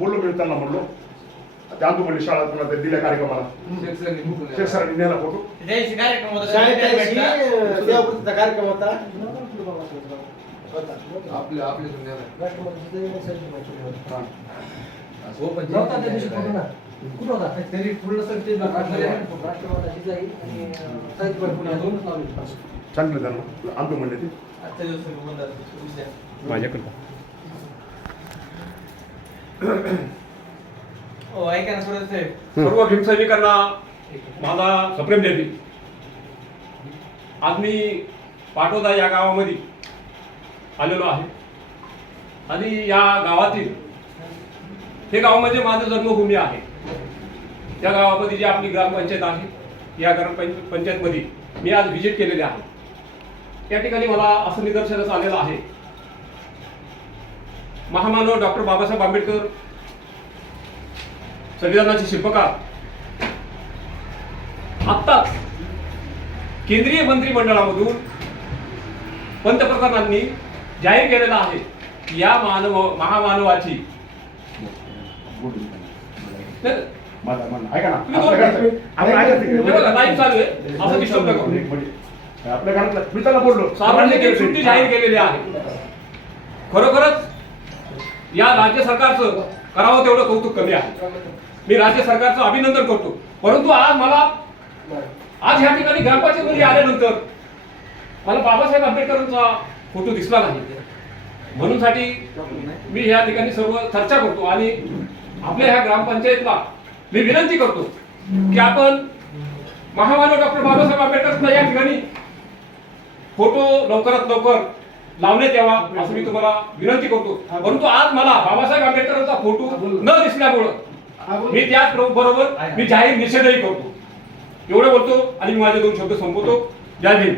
बोललो मी त्यांना म्हणलो ते आंदू म्हणले शाळा पुन्हा दिल्या कार्यक्रमाला शेख सरांनी नेला फोटो कार्यक्रम होता आपल्या तरी पूर्ण सांगितलं त्यांना आंदू म्हणले ते माझ्याकडे ऐका ना सुरज साहेब, सर्व भीमसैनिकांना माझा सप्रेम देते. आज मी पाटोदा या गावामध्ये आलेलो आहे आणि या गावातील हे गाव म्हणजे माझं जन्मभूमी आहे. त्या गावामध्ये जी आपली ग्रामपंचायत आहे या ग्रामपंचायतमध्ये मी आज व्हिजिट केलेले आहे. त्या ठिकाणी मला असं निदर्शनास आलेलं आहे, महामानव डॉक्टर बाबासाहेब आंबेडकर संविधानाचे शिल्पकार आत्ताच केंद्रीय मंत्रिमंडळामधून पंतप्रधानांनी जाहीर केलेला आहे की या महामानवाची ऐका ना असं डिस्टर्ब नको. आपल्या घरातलं मी त्याला बोललो सार्वजनिक सुट्टी जाहीर केलेली आहे. खरोखरच या राज्य सरकारचं करावं तेवढं कौतुक कमी आहे. मी राज्य सरकारचं अभिनंदन करतो. परंतु आज ह्या ठिकाणी ग्रामपंचायतमध्ये आल्यानंतर मला बाबासाहेब आंबेडकरांचा फोटो दिसला नाही. म्हणून मी या ठिकाणी सर्व चर्चा करतो आणि आपल्या ह्या ग्रामपंचायतला मी विनंती करतो की आपण महामानव डॉक्टर बाबासाहेब आंबेडकरांचा या ठिकाणी फोटो लवकरात लवकर लावण्यात यावा असं मी तुम्हाला विनंती करतो. परंतु आज मला बाबासाहेब आंबेडकरांचा फोटो न दिसल्यामुळं मी त्याचबरोबर मी जाहीर निषेधही करतो. एवढं बोलतो आणि मी माझे 2 शब्द संपवतो. जय भीम.